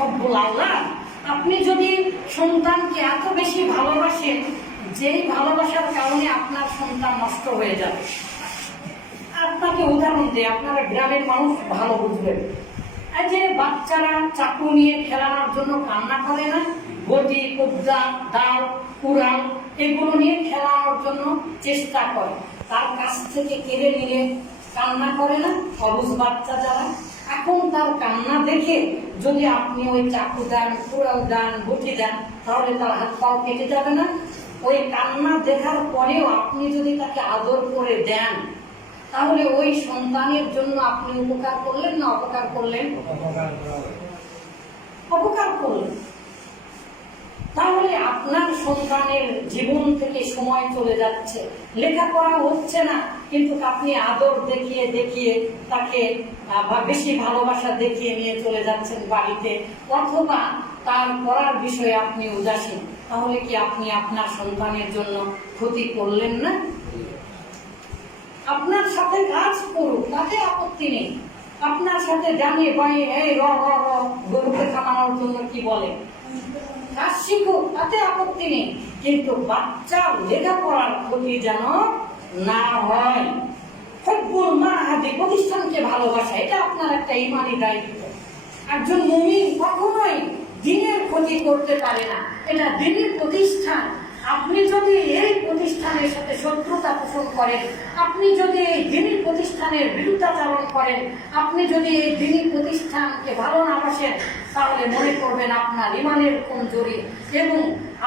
হব্বুল আল্লাহ আপনি যদি সন্তানকে এত বেশি ভালোবাসেন, যেই ভালোবাসার কারণে আপনার সন্তান নষ্ট হয়ে যাবে। আপনাকে উদাহরণ দিই, আপনারা গ্রামের মানুষ ভালো বুঝবেন। এই যে বাচ্চারা চাকু নিয়ে খেলানোর জন্য কান্না করে না গটি কুবজা ডাল, কুড়াল, এগুলো নিয়ে খেলানোর জন্য চেষ্টা করে। তার কাছ থেকে কেড়ে নিয়ে কান্না করে না অবুজ বাচ্চা যারা এখন তার কান্না দেখে যদি আপনি ওই চাকু দেন কুড়াল দেন বটি দেন তাহলে তার হাত পাও কেটে যাবে না। ওই কান্না দেখার পরেও আপনি যদি তাকে আদর করে দেন তাহলে ওই সন্তানের জন্য আপনি উপকার করলেন না অপকার করলেন? অপকার করলেন। তাহলে আপনার সন্তানের জীবন থেকে সময় চলে যাচ্ছে। লেখা লেখাপড়া হচ্ছে না, কিন্তু আপনি আদর দেখিয়ে দেখিয়ে তাকে বেশি ভালোবাসা দেখিয়ে নিয়ে চলে যাচ্ছেন বাড়িতে, অথবা তার পড়ার বিষয়ে আপনি উদাসীন। তাহলে কি আপনি আপনার সন্তানের জন্য ক্ষতি করলেন না? আপনার সাথে কাজ করুক, তাতে আপত্তি নেই। আপনার সাথে জানিয়ে বানিয়ে এই র গরুকে খামানোর জন্য কি বলে? কাজ শিখুক তাতে আপত্তি নেই। কিন্তু বাচ্চা লেখাপড়ার ক্ষতি যেন না হয়। হব্বুল হাতে প্রতিষ্ঠানকে ভালোবাসা, এটা আপনার একটা ইমানি দায়িত্ব। একজন মমিন কখনোই দিনের ক্ষতি করতে পারে না। এটা দিনের প্রতিষ্ঠান। আপনি যদি এই প্রতিষ্ঠানের সাথে শত্রুতা পোষণ করেন আপনি যদি এই দিনী প্রতিষ্ঠানের বিরুদ্ধাচারণ করেন আপনি যদি এই দিনী প্রতিষ্ঠানকে ভালো না বাসেন তাহলে মনে করবেন আপনার ইমানের কমজোরি এবং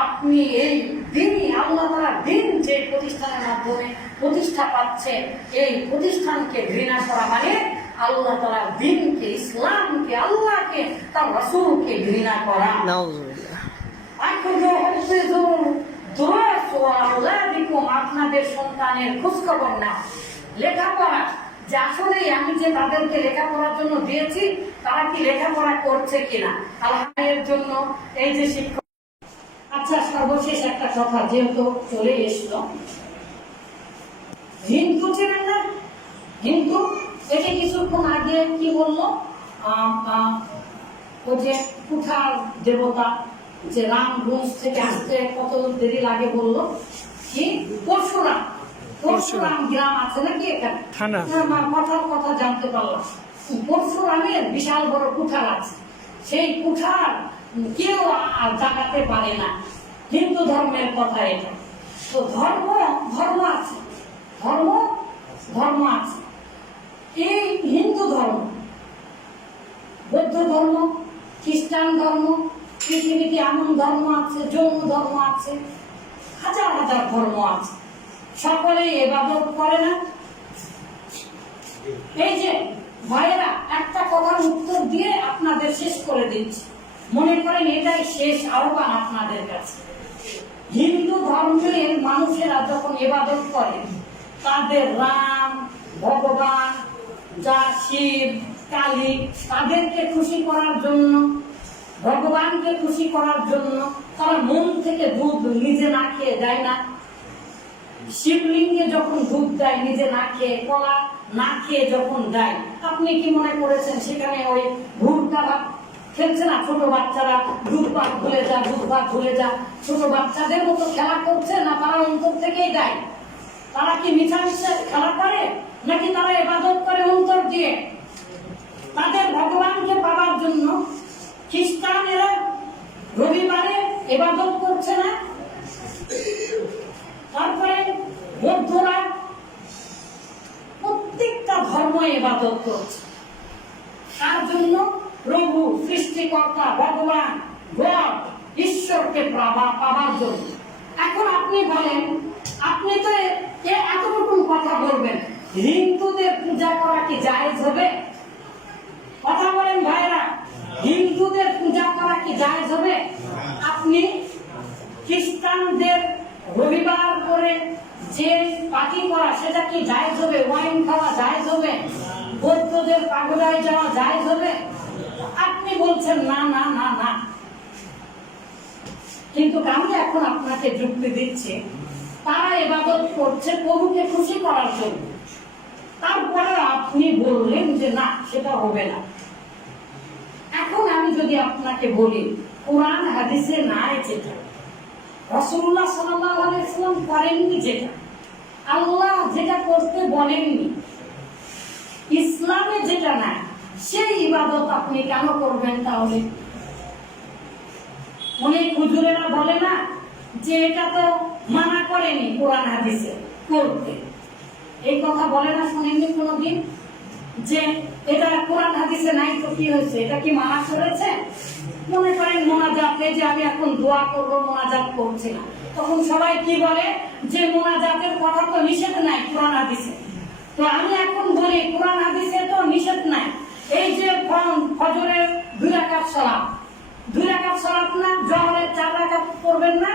আপনি এই দিনই আল্লাহ তারা দিন যে প্রতিষ্ঠানের মাধ্যমে প্রতিষ্ঠা পাচ্ছেন এই প্রতিষ্ঠানকে ঘৃণা করা মানে আল্লাহ তারা দিনকে ইসলামকে আল্লাহকে তার রসুলকে ঘৃণা করা। নাউজুবিল্লাহ। আপনাদের সন্তানের খোঁজখবর না লেখাপড়া যে আসলে আমি যে তাদেরকে লেখাপড়ার জন্য দিয়েছি তারা কি লেখাপড়া করছে কিনা? আল্লাহের জন্য এই যে শিক্ষক। আচ্ছা সর্বশেষ একটা কথা যেহেতু চলে এসলো হিন্দু চেনেন না? হিন্দু? এটা কিছুক্ষণ আগে কি বলল? আম, আম, ও যে কুঠার দেবতা যে রামগঞ্জ থেকে আসতে কত দেরি লাগে বলল? কি? পরশুরাম। পরশুরাম গ্রাম আছে নাকি এখানে। হ্যাঁ, কথার কথা জানতে পারলাম। পরশুরামের বিশাল বড় কুঠার আছে। সেই কুঠার কেউ জাগাতে পারে না। হিন্দু ধর্মের কথা এটা। তো ধর্ম ধর্ম আছে। ধর্ম ধর্ম আছে। এই হিন্দু ধর্ম বৌদ্ধ ধর্ম খ্রিস্টান ধর্ম পৃথিবীতে এমন ধর্ম আছে জৈন ধর্ম আছে, হাজার হাজার ধর্ম আছে। সকলে এবাদত করে না। এই যে ভাইয়েরা, একটা কথার উত্তর দিয়ে আপনাদের শেষ করে দিচ্ছি। মনে করেন এটাই শেষ আহ্বান আপনাদের কাছে। হিন্দু ধর্মের মানুষেরা যখন এবাদত করে, তাদের রাম, ভগবান, যা শিব, কালী, তাদেরকে খুশি করার জন্য ভগবানকে খুশি করার জন্য তারা মন থেকে দুধ নিজে না খেয়ে দেয় না। শিবলিঙ্গে যখন দুধ দেয়, নিজে না খেয়ে, কলা না খেয়ে যখন দেয়, আপনি কি মনে করেছেন সেখানে ওই ভুট্টা খেলছে না? ছোট বাচ্চারা দুধ ভাত ভুলে যা, দুধ ভাত ভুলে যা। ছোট বাচ্চাদের মতো খেলা করছে না তারা অন্তর থেকেই দেয়? তারা কি মিছামিছে খেলা করে? নাকি তারা এবাদত করে অন্তর দিয়ে তাদের ভগবানকে পাওয়ার জন্য খ্রিস্টানেরা রবিবারে এবাদত করছে না তারপরে বৌদ্ধরা প্রত্যেকটা ধর্ম এবাদত করছে তার জন্য প্রভু সৃষ্টিকর্তা ভগবান গড ঈশ্বরকে পাবা- পাবার জন্য। এখন আপনি বলেন, আপনি তো এত কথা বলবেন, হিন্দুদের পূজা করা কি জায়েজ হবে? কথা বলেন ভাইরা হিন্দুদের পূজা করা কি জায়েজ হবে? আপনি খ্রিস্টানদের রবিবার করে যে পাখি করা, সেটা কি জায়েজ হবে? ওয়াইন খাওয়া জায়েজ হবে? বৌদ্ধদের পাগলায় যাওয়া যায় হবে আপনি বলছেন, না না না না। কিন্তু আমি এখন আপনাকে যুক্তি দিচ্ছি, তারা এবাদত করছে প্রভুকে খুশি করার জন্য। তারপরে আপনি বললেন যে, না, সেটা হবে না। এখন আমি যদি আপনাকে বলি, কোরআন হাদিসে নাই যেটা রসুল্লাহ সাল্লাল্লাহু আলাইহি ওয়াসাল্লাম করেননি যেটা, আল্লাহ যেটা করতে বলেননি ইসলামে যেটা নাই, সেই ইবাদত আপনি কেন করবেন তাহলে? অনেক হুজুরেরা বলে না, যে এটা তো মানা করেনি কোরআন হাদিসে, করতে। এই কথা বলে না, শুনেননি কোনোদিন? যে এটা কোরআন হাদিসে নাই তো কি হয়েছে? এটা কি মানা করেছে? মনে করেন মোনাজাতে যে আমি এখন দোয়া করব, মোনাজাত করছি না। তখন সবাই কি বলে? যে মোনাজাতের কথা তো নিষেধ নাই কোরআন হাদিসে। তো আমি এখন বলি, কোরআন, হাদিসে তো নিষেধ নাই। এই যে ফজরের দুই রাকাত সালাম দুই রাকাত সালাত না জহরের চার রাকাত করবেন না।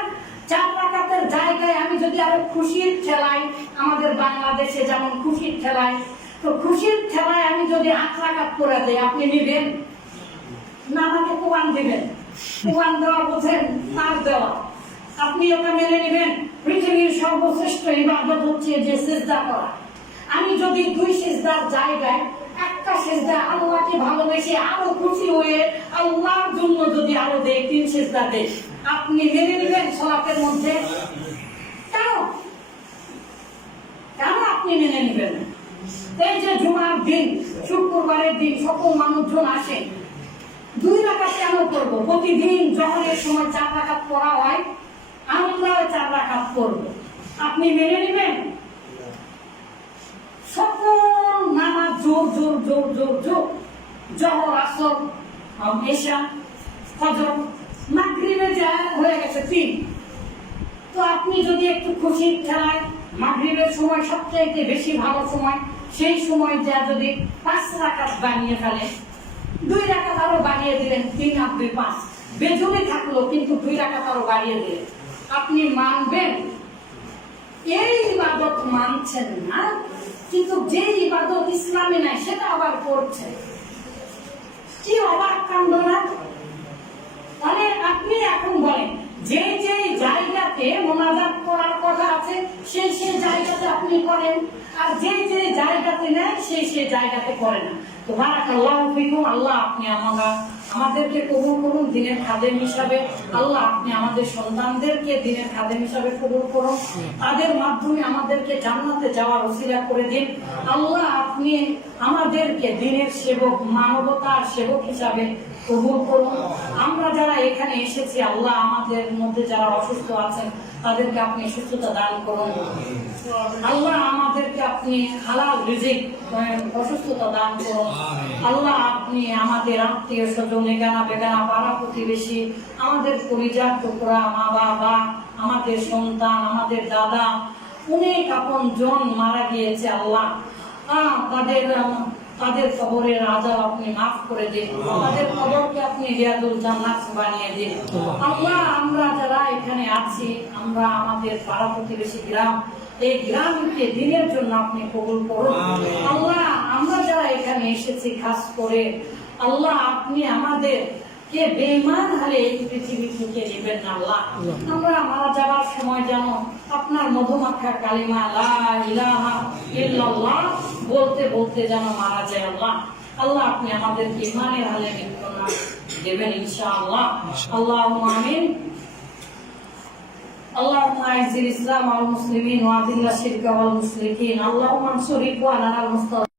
চার রাকাতের জায়গায় আমি যদি আরও খুশির ঠেলাই আমাদের বাংলাদেশে যেমন খুশির ঠেলাই তো খুশির ঠেলায় আমি যদি আট রাকাত করে দেই, আপনি নিবেন? না, আমাকে কোরআন দিবেন। কোরআন দেওয়া বোঝেন, তার দেওয়া। আপনি ওটা মেনে নেবেন? পৃথিবীর সর্বশ্রেষ্ঠ ইবাদত হচ্ছে যে সেজদা করা। আমি যদি দুই সেজদার জায়গায়, একটা সেজদা আল্লাহকে ভালোবেসে আরও খুশি হয়ে আল্লাহর জন্য যদি আরও দেয়, তিন সেজদা দেয়। আপনি মেনে নেবেন সলাপের মধ্যে? কেন? কেন আপনি মেনে নেবেন? এই যে জুমার দিন, শুক্রবারের দিন সকল মানুষজন আসে। দুই রাকাত কেন করব? প্রতিদিন জহরের সময় চার রাকাত পড়া হয়, আমরাও চার রাকাত করব আপনি মেনে নেবেন? সকল নামাজ জোর জোর জোর জোর জোর। জহর, আসর এশা, ফজর মাগরিবে যা হয়ে গেছে তিন। তো আপনি যদি একটু খুশির খেলায় মাগরিবের সময় সবচাইতে বেশি ভালো সময়, সেই সময় যা যদি পাঁচ রাকাত বানিয়ে ফেলে দুই রাকাত আরও বাড়িয়ে দিলেন, তিন আর পাঁচ। বেজুরি থাকল, কিন্তু দুই রাকাত আরও বাড়িয়ে দিলেন। আপনি মানবেন এই ইবাদত মানছেন না, কিন্তু যে ইবাদত ইসলামে নাই, সেটা আবার করছে। কি অবাক কাণ্ড না তাহলে আপনি এখন বলেন, যে যে জায়গাতে মোনাজাত আছে সেই সেই জায়গাতে আপনি করেন, আর যে যে জায়গাতে নেয় সেই সেই জায়গাতে করেন না। তো বারাকাল্লাহু ফিকুম, আল্লাহ আপনি আমরা আমাদেরকে কবুল করুন দিনের খাদেম হিসাবে। আল্লাহ আপনি আমাদের সন্তানদেরকে দিনের খাদেম হিসাবে কবুল করুন। তাদের মাধ্যমে আমাদেরকে জান্নাতে যাওয়ার ওসিলা করে দিন। আল্লাহ আপনি আমাদেরকে দিনের সেবক, মানবতার সেবক হিসাবে কবুল করুন। আমরা যারা এখানে এসেছি আল্লাহ আমাদের মধ্যে যারা অসুস্থ আছেন তাদেরকে আপনি সুস্থতা দান করুন। আল্লাহ আমাদেরকে আপনি হালাল রিজিক অসুস্থতা দান করুন। আল্লাহ আপনি আমাদের আত্মীয় স্বজন এগানা বেগানা পাড়া প্রতিবেশী আমাদের পরিবার টুকরা মা বাবা আমাদের সন্তান আমাদের দাদা অনেক আপন জন মারা গিয়েছে আল্লাহ। তাদের তাদের কবরের আজাব আপনি মাফ করে দিন। তাদের কবরকে আপনি রিয়াদুল জান্নাত বানিয়ে দিন। আল্লাহ। আমরা যারা এখানে আছি আমরা আমাদের পাড়া প্রতিবেশী গ্রাম এই গ্রামকে দিনের জন্য আপনি কবুল করুন। আল্লাহ আমরা যারা এখানে এসেছি খাস করে আল্লাহ আপনি আমাদের কে বেমান হালে এই পৃথিবী থেকে নেবেন না আল্লাহ আমরা মারা যাওয়ার সময় যেন আপনার মধুমাখা কালিমা লা ইলাহা ইল্লাল্লাহ বলতে বলতে যেন মারা যায় আল্লাহ আল্লাহ আপনি আমাদেরকে ইমানের হালে মৃত্যু না দেবেন ইনশাআল্লাহ আল্লাহ আমিন اللهم اعز الاسلام والمسلمين واذل الشرك والمشركين اللهم انصر اخواننا المستضعفين